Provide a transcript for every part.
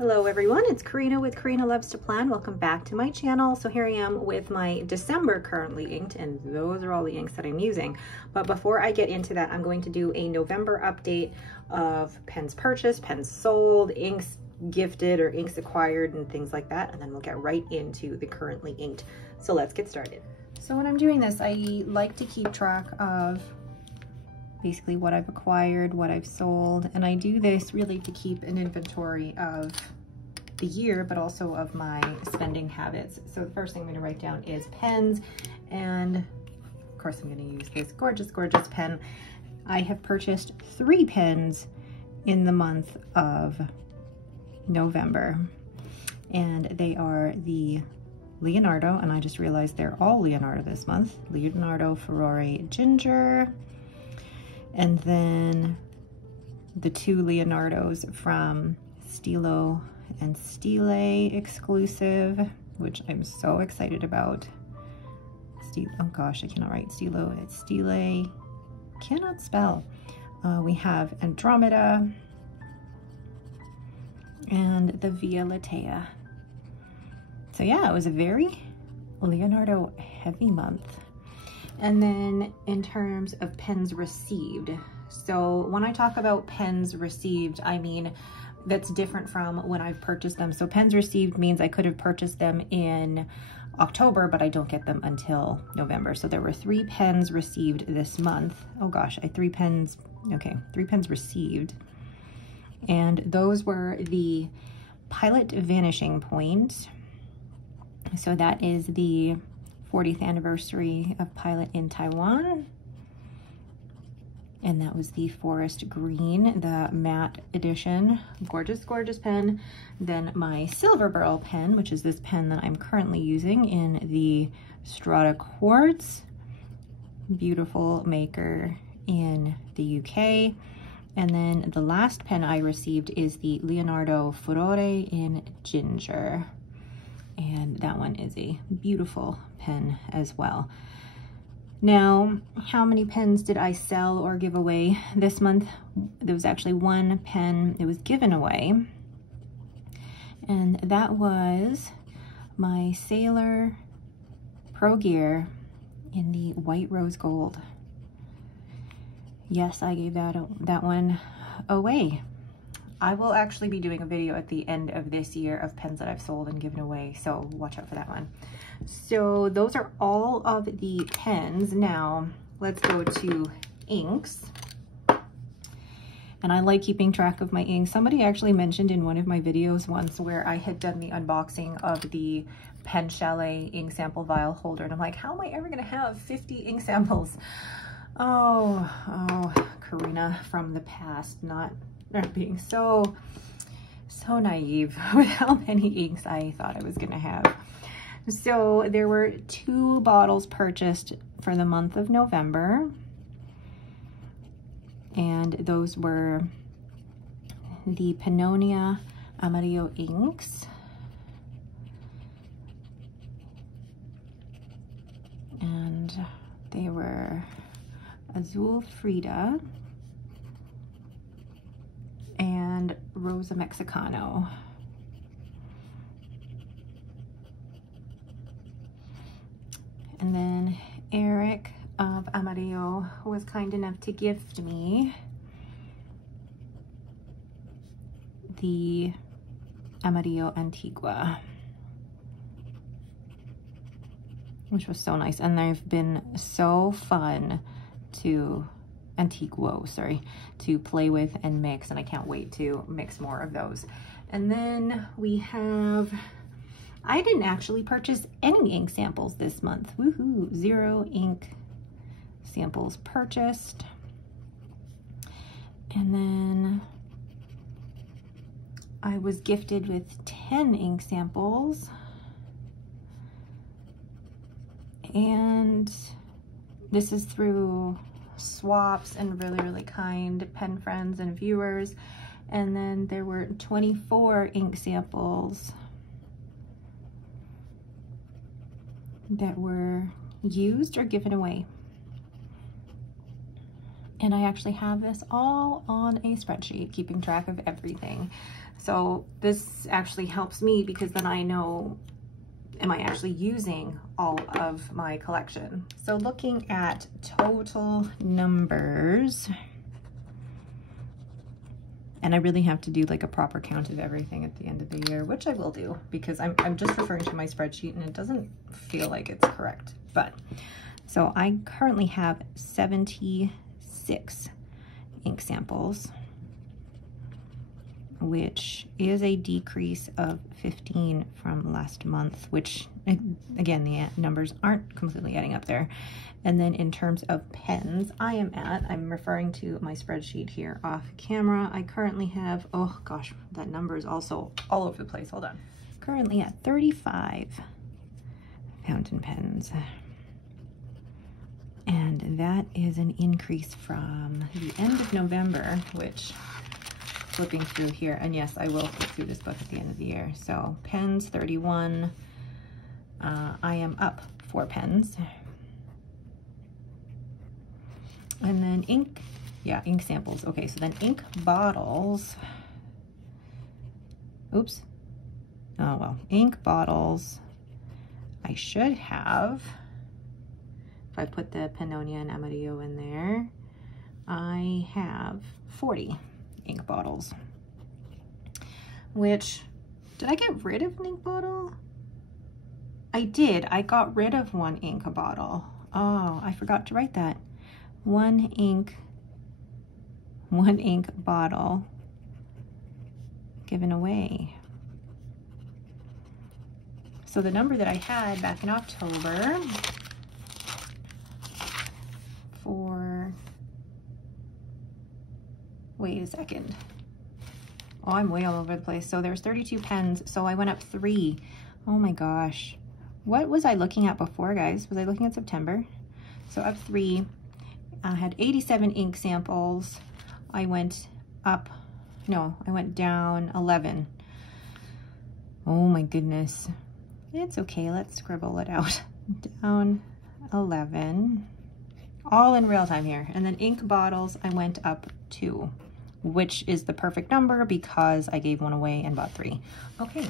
Hello everyone, it's Karina with Karina Loves to Plan. Welcome back to my channel. So here I am with my December currently inked, and those are all the inks that I'm using. But before I get into that, I'm going to do a November update of pens purchased, pens sold, inks gifted or inks acquired and things like that. And then we'll get right into the currently inked. So let's get started. So when I'm doing this, I like to keep track of basically what I've acquired, what I've sold, and I do this really to keep an inventory of the year, but also of my spending habits. So the first thing I'm going to write down is pens, and of course I'm going to use this gorgeous, gorgeous pen. I have purchased 3 pens in the month of November, and they are the Leonardo, and I just realized they're all Leonardo this month. Leonardo Furoe Ginger, and then the 2 Leonardos from Stilo and Stile exclusive, which I'm so excited about. Oh gosh, I cannot write Stilo. It's Stile. Cannot spell. We have Andromeda and the Via Lattea. So yeah, it was a very Leonardo heavy month. And then in terms of pens received, so when I talk about pens received, I mean that's different from when I've purchased them. So pens received means I could have purchased them in October, but I don't get them until November. So there were 3 pens received this month. Oh gosh, 3 pens, okay, 3 pens received. And those were the Pilot Vanishing Point. So that is the 40th anniversary of Pilot in Taiwan. And that was the Forest Green, the matte edition. Gorgeous, gorgeous pen. Then my SilverBurl pen, which is this pen that I'm currently using in the Strata Quartz. Beautiful maker in the UK. And then the last pen I received is the Leonardo Furoe in Ginger. And that one is a beautiful pen as well. Now, how many pens did I sell or give away this month? There was actually 1 pen that was given away, and that was my Sailor Pro Gear in the white rose gold. Yes, I gave that one away. I will actually be doing a video at the end of this year of pens that I've sold and given away, so watch out for that one. So those are all of the pens. Now let's go to inks. And I like keeping track of my inks. Somebody actually mentioned in one of my videos once where I had done the unboxing of the PenChalet ink sample vial holder, and I'm like, how am I ever gonna have 50 ink samples? Oh, Karina from the past, not being so naive with how many inks I thought I was gonna have. So there were 2 bottles purchased for the month of November, and those were the Pannonia Amarillo inks, and they were Azul Frida and Rosa Mexicano. And then Eric of Amarillo was kind enough to gift me the Amarillo Antigua, which was so nice. And they've been so fun to to play with and mix, and I can't wait to mix more of those. And then we have, I didn't actually purchase any ink samples this month. Woohoo, 0 ink samples purchased. And then I was gifted with 10 ink samples. And this is through swaps and really, really kind pen friends and viewers. And then there were 24 ink samples that were used or given away. And I actually have this all on a spreadsheet, keeping track of everything. So this actually helps me because then I know, am I actually using all of my collection? So looking at total numbers, and I really have to do like a proper count of everything at the end of the year, which I will do because I'm just referring to my spreadsheet and it doesn't feel like it's correct. But so I currently have 76 ink samples, which is a decrease of 15 from last month, which again, the numbers aren't completely adding up there. And then in terms of pens, I'm referring to my spreadsheet here off camera. I currently have, oh gosh, that number is also all over the place. Hold on. Currently at 35 fountain pens. And that is an increase from the end of November, which flipping through here, and yes, I will flip through this book at the end of the year. So pens, 31. I am up 4 pens. And then ink, yeah, ink samples. Okay, so then ink bottles. Oops. Oh, well, ink bottles. I should have, if I put the Pannonia and Amarillo in there, I have 40 ink bottles. Which, did I get rid of an ink bottle? I did. I got rid of 1 ink bottle. Oh, I forgot to write that. 1 ink bottle given away. So the number that I had back in October for, wait a second. Oh, I'm way all over the place. So there's 32 pens, so I went up 3. Oh my gosh. What was I looking at before, guys? Was I looking at September? So up 3. I had 87 ink samples. I went up, no, I went down 11. Oh my goodness. It's okay, let's scribble it out. Down 11. All in real time here. And then ink bottles, I went up 2, which is the perfect number because I gave 1 away and bought 3. Okay,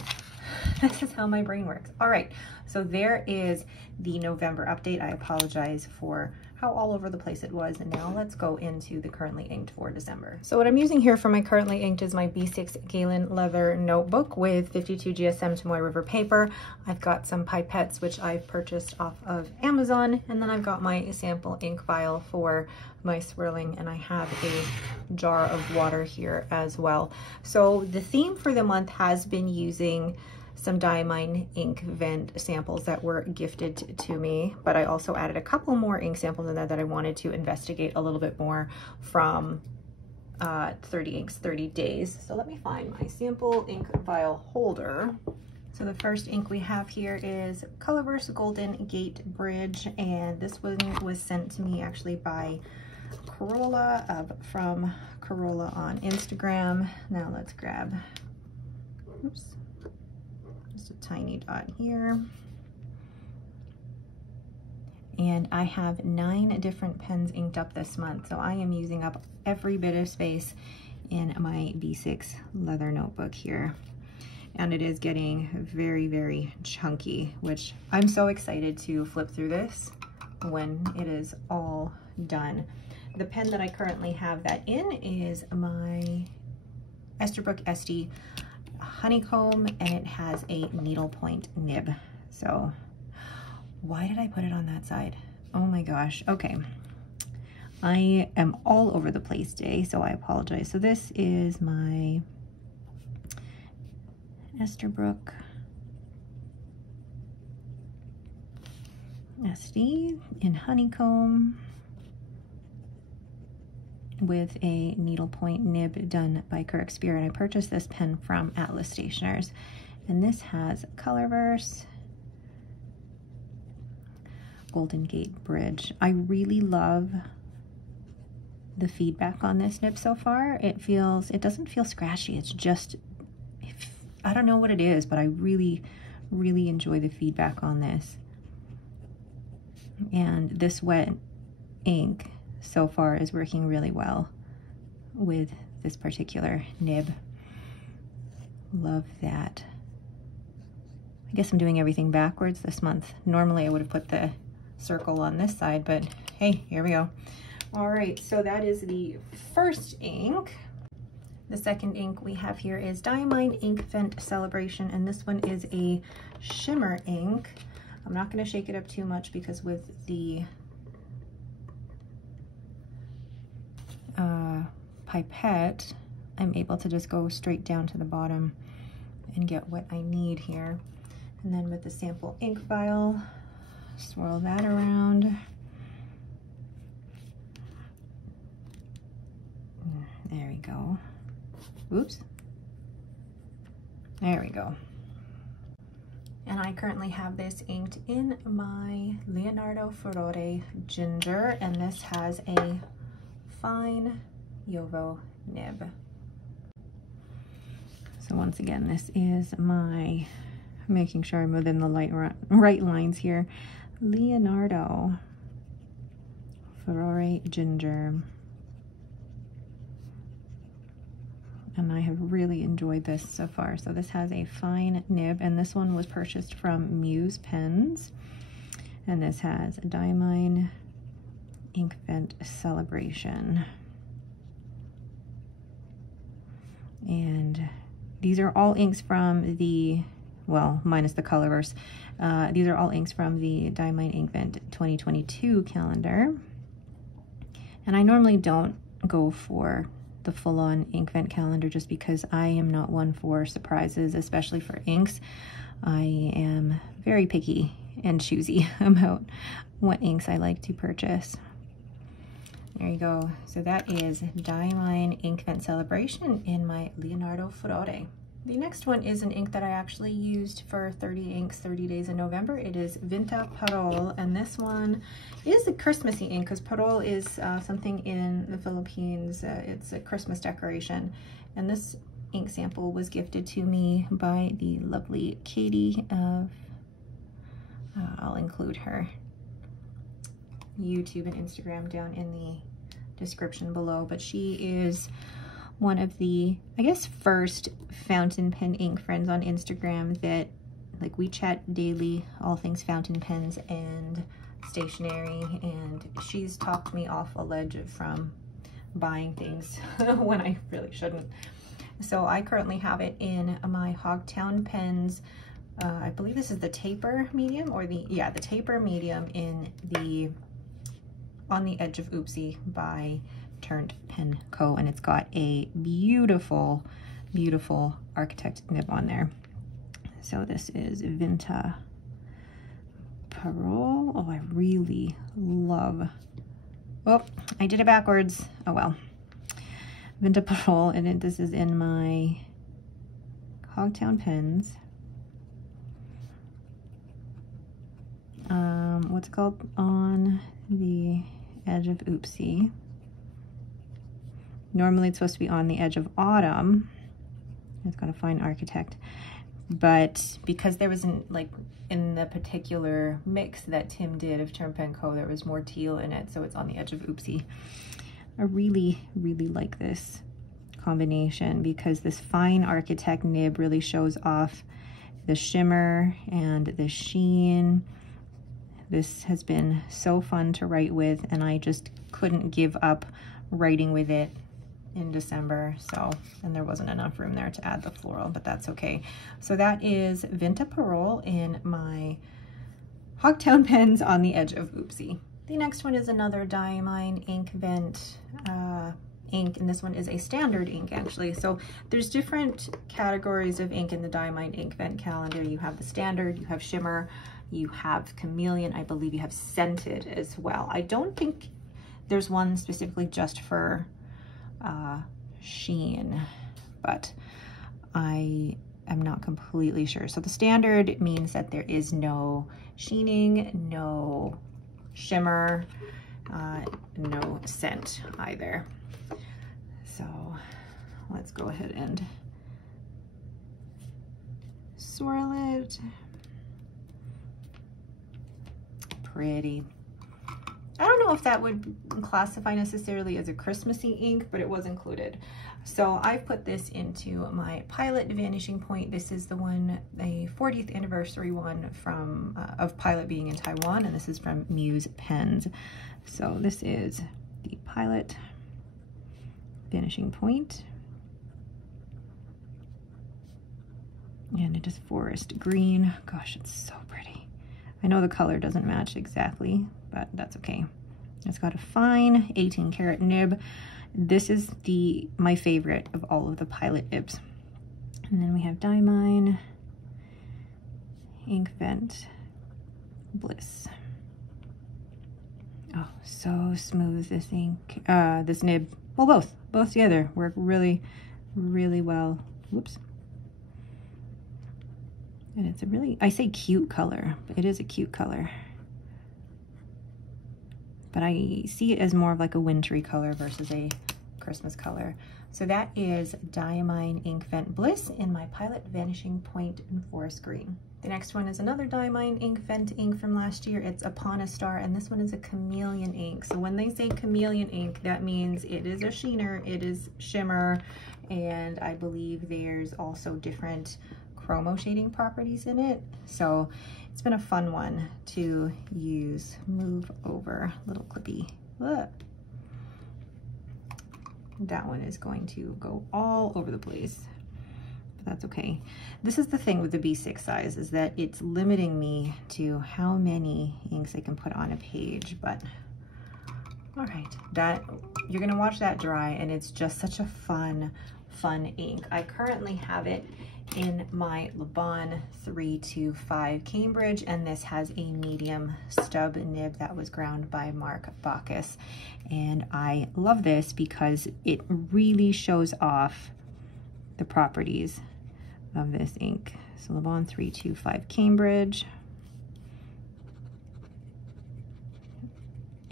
this is how my brain works. All right, so there is the November update. I apologize for how all over the place it was. And now let's go into the currently inked for December. So what I'm using here for my currently inked is my B6 Galen leather notebook with 52 GSM Tomoe River paper. I've got some pipettes, which I've purchased off of Amazon. And then I've got my sample ink vial for my swirling, and I have a jar of water here as well. So the theme for the month has been using some Diamine ink vent samples that were gifted to me, but I also added a couple more ink samples in there that I wanted to investigate a little bit more from 30 Inks 30 Days. So let me find my sample ink vial holder. So the first ink we have here is Colorverse Golden Gate Bridge, and this one was sent to me actually by Corolla from Corolla on Instagram. Now let's grab, oops, just a tiny dot here. And I have 9 different pens inked up this month, so I am using up every bit of space in my B6 leather notebook here. And it is getting very, very chunky, which I'm so excited to flip through this when it is all done. The pen that I currently have that in is my Esterbrook Estie Honeycomb, and it has a needlepoint nib. So why did I put it on that side? Oh my gosh. Okay. I am all over the place today, so I apologize. So this is my Esterbrook Estie in Honeycomb with a needlepoint nib done by Kirk Spear, and I purchased this pen from Atlas Stationers. And this has Colorverse Golden Gate Bridge. I really love the feedback on this nib so far. It doesn't feel scratchy. It's just, I don't know what it is, but I really, really enjoy the feedback on this. And this wet ink so far is working really well with this particular nib. Love that. I guess I'm doing everything backwards this month. Normally I would have put the circle on this side, but hey, here we go. All right, so that is the first ink. The second ink we have here is Diamine Ink Vent Celebration, and this one is a shimmer ink. I'm not going to shake it up too much because with the pipette, I'm able to just go straight down to the bottom and get what I need here. And then with the sample ink vial, swirl that around. There we go. Oops. There we go. And I currently have this inked in my Leonardo Furoe Ginger, and this has a fine Yovo nib. So once again, this is my, making sure I'm within the right lines here, Leonardo Furoe Ginger. And I have really enjoyed this so far. So this has a fine nib, and this one was purchased from Muse Pens. And this has a Diamine Ink Vent Celebration. And these are all inks from the, well, minus the Colorverse. These are all inks from the Diamine Ink Vent 2022 calendar. And I normally don't go for the full-on ink vent calendar just because I am not one for surprises, especially for inks. I am very picky and choosy about what inks I like to purchase. There you go. So that is Diamine Ink Vent Celebration in my Leonardo Furoe. The next one is an ink that I actually used for 30 inks, 30 days in November. It is Vinta Parol, and this one is a Christmassy ink because Parol is something in the Philippines. It's a Christmas decoration, and this ink sample was gifted to me by the lovely Katie of, I'll include her YouTube and Instagram down in the description below, but she is one of the, I guess, first fountain pen ink friends on Instagram that, like, we chat daily, all things fountain pens and stationery, and she's talked me off a ledge from buying things when I really shouldn't. So I currently have it in my Hogtown pens. I believe this is the taper medium, or the, yeah, the taper medium in the On the Edge of Oopsie by Turned Pen Co, and it's got a beautiful, beautiful architect nib on there. So this is Vinta Parol. Oh, I really love, oh, I did it backwards. Oh well. Vinta Parol, and this is in my Hogtown pens. What's it called? On the Edge of Oopsie. Normally it's supposed to be On the Edge of Autumn. It's got a fine architect, but because there wasn't, like, in the particular mix that Tim did of Turn Pen Co, there was more teal in it, so it's On the Edge of Oopsie. I really, really like this combination because this fine architect nib really shows off the shimmer and the sheen. This has been so fun to write with, and I just couldn't give up writing with it in December. So, and there wasn't enough room there to add the floral, but that's okay. So that is Vinta Parol in my Hogtown pens On the Edge of Oopsie. The next one is another Diamine Ink Vent ink, and this one is a standard ink actually. So there's different categories of ink in the Diamine Ink Vent calendar. You have the standard, you have shimmer, you have chameleon, I believe you have scented as well. I don't think there's one specifically just for sheen, but I am not completely sure. So the standard means that there is no sheening, no shimmer, no scent either. So let's go ahead and swirl it. Pretty. I don't know if that would classify necessarily as a Christmassy ink, but it was included. So I've put this into my Pilot Vanishing Point. This is the one, the 40th anniversary one from of Pilot being in Taiwan, and this is from Muse Pens. So this is the Pilot Vanishing Point. And it is forest green. Gosh, it's so pretty. I know the color doesn't match exactly, but that's okay. It's got a fine 18 karat nib. This is my favorite of all of the Pilot nibs. And then we have Diamine, Inkvent, Bliss. Oh, so smooth this ink, this nib. Well, both together work really, really well. Whoops. And it's a really, I say cute color, but it is a cute color. But I see it as more of like a wintry color versus a Christmas color. So that is Diamine Inkvent Bliss in my Pilot Vanishing Point in Forest Green. The next one is another Diamine Inkvent ink from last year. It's Upon a Star, and this one is a chameleon ink. So when they say chameleon ink, that means it is a sheener, it is shimmer, and I believe there's also different chromo shading properties in it. So it's been a fun one to use. Move over, little clippy. Look. That one is going to go all over the place, but that's okay. This is the thing with the B6 size, is that it's limiting me to how many inks I can put on a page, but all right, that you're gonna watch that dry, and it's just such a fun ink. I currently have it in my Laban 325 Cambridge, and this has a medium stub nib that was ground by Mark Bacchus. And I love this because it really shows off the properties of this ink. So Laban 325 Cambridge,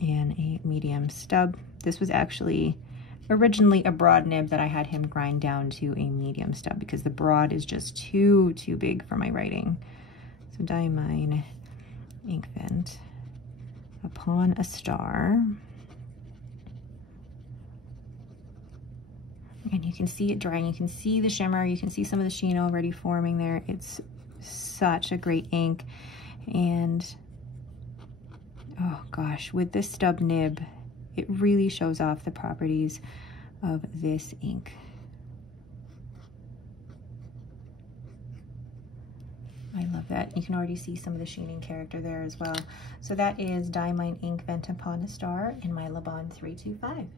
and a medium stub. This was actually originally a broad nib that I had him grind down to a medium stub because the broad is just too big for my writing. So Diamine Inkvent Upon a Star. And you can see it drying, you can see the shimmer, you can see some of the sheen already forming there. It's such a great ink. And oh gosh, with this stub nib, it really shows off the properties of this ink. I love that. You can already see some of the sheening character there as well. So that is Diamine Inkvent Upon a Star in my Laban 325.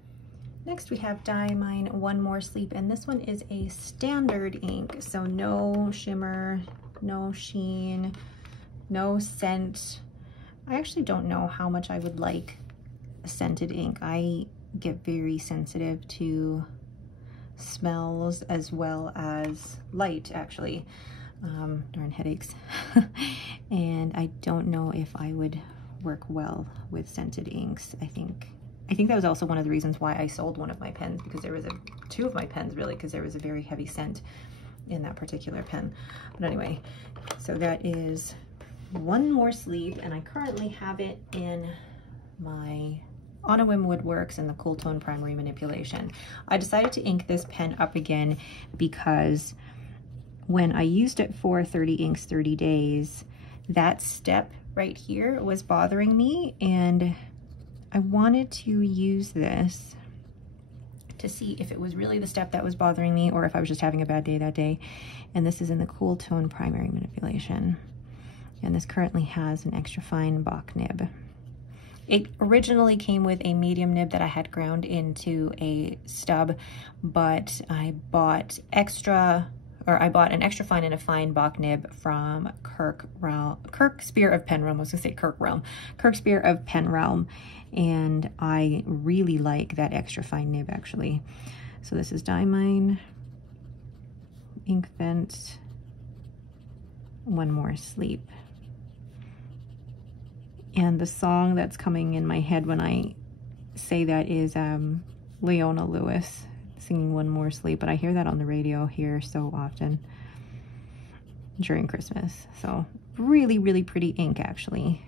Next we have Diamine One More Sleep, and this one is a standard ink. So no shimmer, no sheen, no scent. I actually don't know how much I would like a scented ink. I get very sensitive to smells as well as light, actually. Darn headaches. And I don't know if I would work well with scented inks. I think that was also one of the reasons why I sold one of my pens, because there was two of my pens really, because there was a very heavy scent in that particular pen. But anyway, so that is One More Sleep, and I currently have it in my on a Whim Woodworks in the Cool Tone Primary Manipulation. I decided to ink this pen up again because when I used it for 30 inks 30 days, that step right here was bothering me, and I wanted to use this to see if it was really the step that was bothering me or if I was just having a bad day that day. And this is in the Cool Tone Primary Manipulation. And this currently has an extra fine Bach nib. It originally came with a medium nib that I had ground into a stub, but I bought an extra fine and a fine Bach nib from Kirk Spear of Pen Realm. I was gonna say Kirk Spear of Pen Realm, and I really like that extra fine nib actually. So this is Diamine Inkvent One More Sleep. And the song that's coming in my head when I say that is Leona Lewis singing One More Sleep, but I hear that on the radio here so often during Christmas. So really, really pretty ink actually.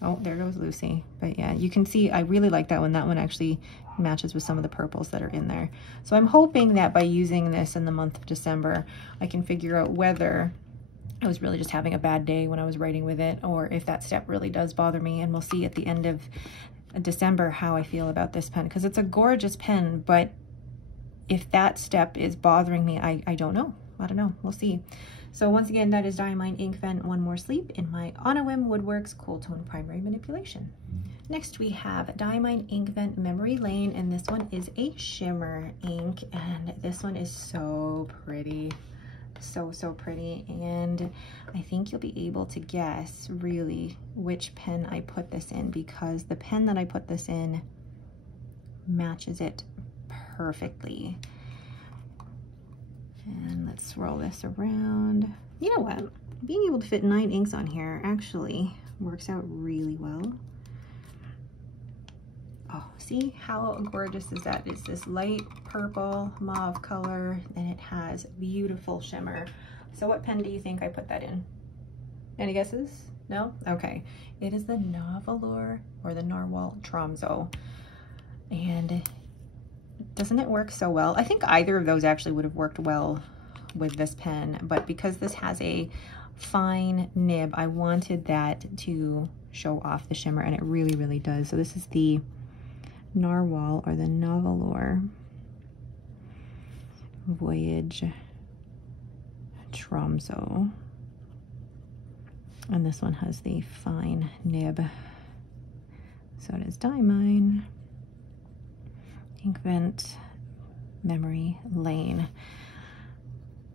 Oh, there goes Lucy. But yeah, you can see I really like that one. That one actually matches with some of the purples that are in there. So I'm hoping that by using this in the month of December, I can figure out whether I was really just having a bad day when I was writing with it, or if that step really does bother me. And we'll see at the end of December how I feel about this pen, because it's a gorgeous pen, but if that step is bothering me, I don't know. I don't know. We'll see. So once again, that is Diamine Ink Vent One More Sleep in my On a Whim Woodworks Cool Tone Primary Manipulation. Next we have Diamine Ink Vent Memory Lane, and this one is a shimmer ink, and this one is so pretty. So pretty, and I think you'll be able to guess really which pen I put this in, because the pen that I put this in matches it perfectly. And let's swirl this around. You know what? Being able to fit 9 inks on here actually works out really well. Oh, see how gorgeous is that? It's this light purple mauve color, and it has beautiful shimmer. So what pen do you think I put that in? Any guesses? No? Okay. It is the Nahvalur or the Narwhal Tromso. And doesn't it work so well? I think either of those actually would have worked well with this pen, but because this has a fine nib, I wanted that to show off the shimmer, and it really, really does. So this is the Narwhal or the Nahvalur Voyage Tromso. And this one has the fine nib. So it is Diamine Ink Vent Memory Lane.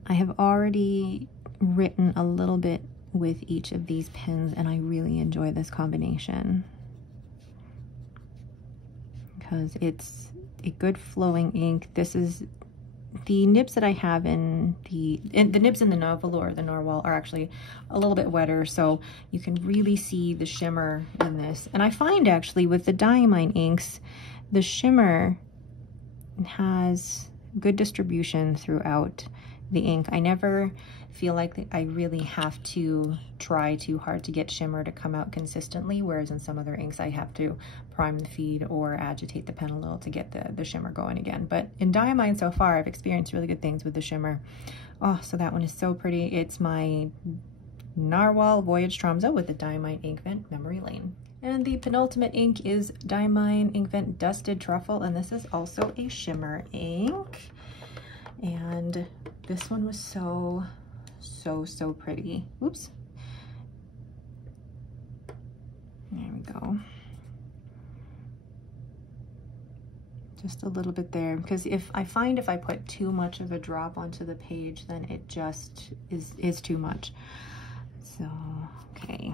I have already written a little bit with each of these pens, and I really enjoy this combination because it's a good flowing ink. This is the nibs that I have in the nibs in the Nahvalur, the Narwhal, are actually a little bit wetter, so you can really see the shimmer in this. And I find actually with the Diamine inks, the shimmer has good distribution throughout the ink. I never feel like I really have to try too hard to get shimmer to come out consistently, whereas in some other inks I have to prime the feed or agitate the pen a little to get the shimmer going again. But in Diamine so far, I've experienced really good things with the shimmer. Oh, so that one is so pretty. It's my Narwhal Voyage Tromso with the Diamine Ink Vent Memory Lane. And the penultimate ink is Diamine Ink Vent Dusted Truffle, and this is also a shimmer ink. And this one was so pretty. Oops. There we go. Just a little bit there, because if I put too much of a drop onto the page, then it just is too much. So, okay.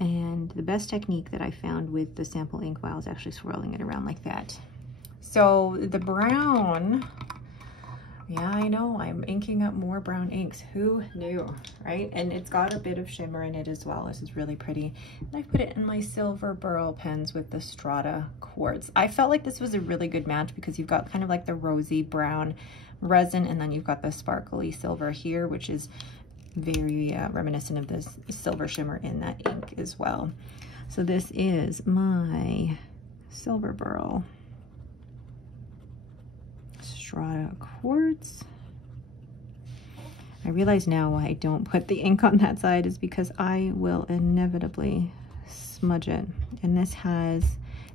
And the best technique that I found with the sample ink vial is actually swirling it around like that. So the brown, yeah, I know, I'm inking up more brown inks. Who knew, right? And it's got a bit of shimmer in it as well. This is really pretty. And I put it in my SilverBurl pens with the Strata Quartz. I felt like this was a really good match because you've got kind of like the rosy brown resin, and then you've got the sparkly silver here, which is very reminiscent of this silver shimmer in that ink as well. So this is my SilverBurl Strata Quartz. I realize now why I don't put the ink on that side is because I will inevitably smudge it. And this has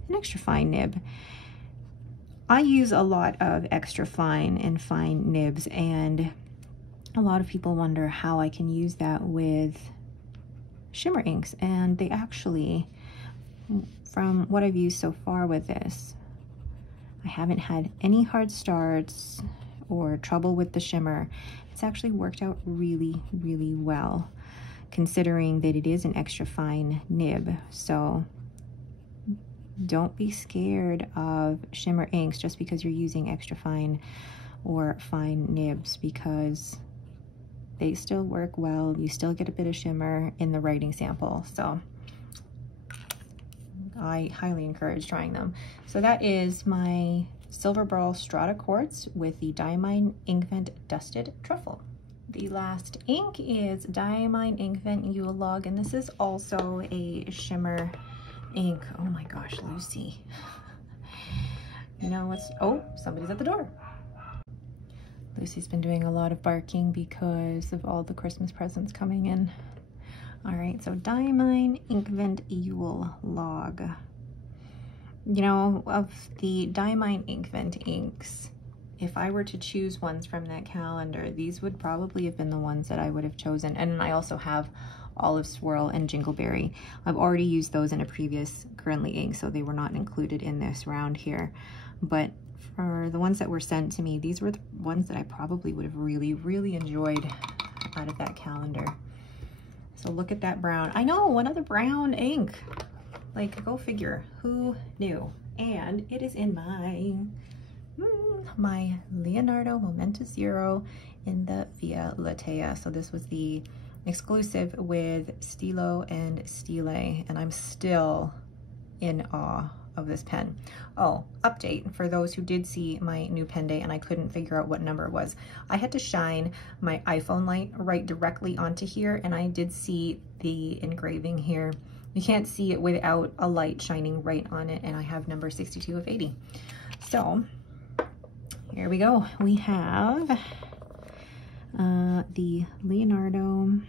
an extra fine nib. I use a lot of extra fine and fine nibs, and a lot of people wonder how I can use that with shimmer inks, and they actually, from what I've used so far with this, I haven't had any hard starts or trouble with the shimmer. It's actually worked out really, really well, considering that it is an extra fine nib. So don't be scared of shimmer inks just because you're using extra fine or fine nibs, because they still work well. You still get a bit of shimmer in the writing sample. So I highly encourage trying them. So that is my SilverBurl Strata Quartz with the Diamine Ink Vent Dusted Truffle. The last ink is Diamine Inkvent Yule Log, and this is also a shimmer ink. Oh my gosh, Lucy. You know what's, oh, somebody's at the door. Lucy's been doing a lot of barking because of all the Christmas presents coming in. All right, so Diamine Inkvent Yule Log. You know, of the Diamine Inkvent inks, if I were to choose ones from that calendar, these would probably have been the ones that I would have chosen. And I also have Olive Swirl and Jingleberry. I've already used those in a previous currently ink, so they were not included in this round here. But for the ones that were sent to me, these were the ones that I probably would have really, really enjoyed out of that calendar. So look at that brown. I know, another brown ink. Like, go figure, who knew? And it is in my Leonardo Momento Zero in the Via Lattea. So this was the exclusive with Stilo and Stile, and I'm still in awe of this pen. Oh, update for those who did see my new pen day and I couldn't figure out what number it was. I had to shine my iPhone light right directly onto here, and I did see the engraving here. You can't see it without a light shining right on it, and I have number 62 of 80. So here we go. We have the Leonardo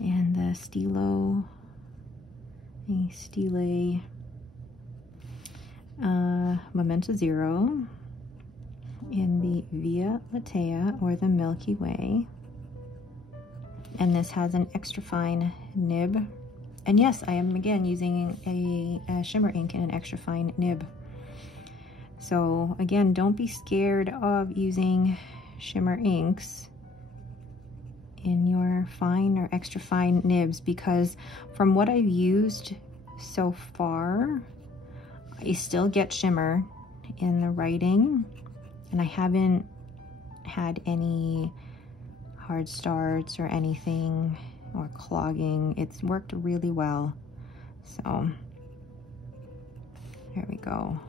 and the Stilo, a Stile Momento Zero in the Via Lattea, or the Milky Way. And this has an extra fine nib. And yes, I am again using a shimmer ink in an extra fine nib. So again, don't be scared of using shimmer inks in your fine or extra fine nibs, because from what I've used so far, I still get shimmer in the writing, and I haven't had any hard starts or anything or clogging. It's worked really well. So there we go.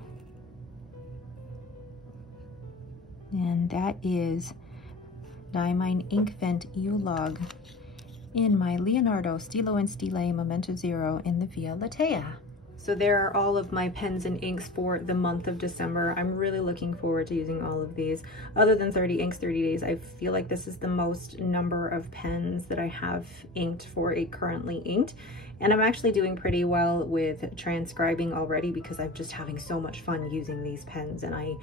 And that is Diamine Inkvent Yule Log in my Leonardo Stilo and Stile Momento Zero in the Via Lattea. So there are all of my pens and inks for the month of December. I'm really looking forward to using all of these. Other than 30 inks, 30 days, I feel like this is the most number of pens that I have inked for a currently inked. And I'm actually doing pretty well with transcribing already because I'm just having so much fun using these pens, and I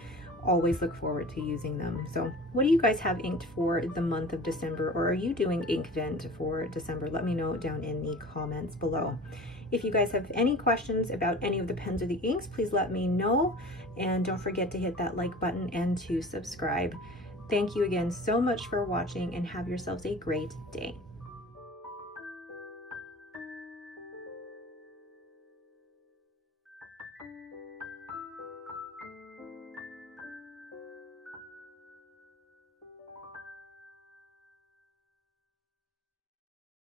always look forward to using them. So what do you guys have inked for the month of December, or are you doing Inkvent for December? Let me know down in the comments below. If you guys have any questions about any of the pens or the inks, please let me know, and don't forget to hit that like button and to subscribe. Thank you again so much for watching, and have yourselves a great day.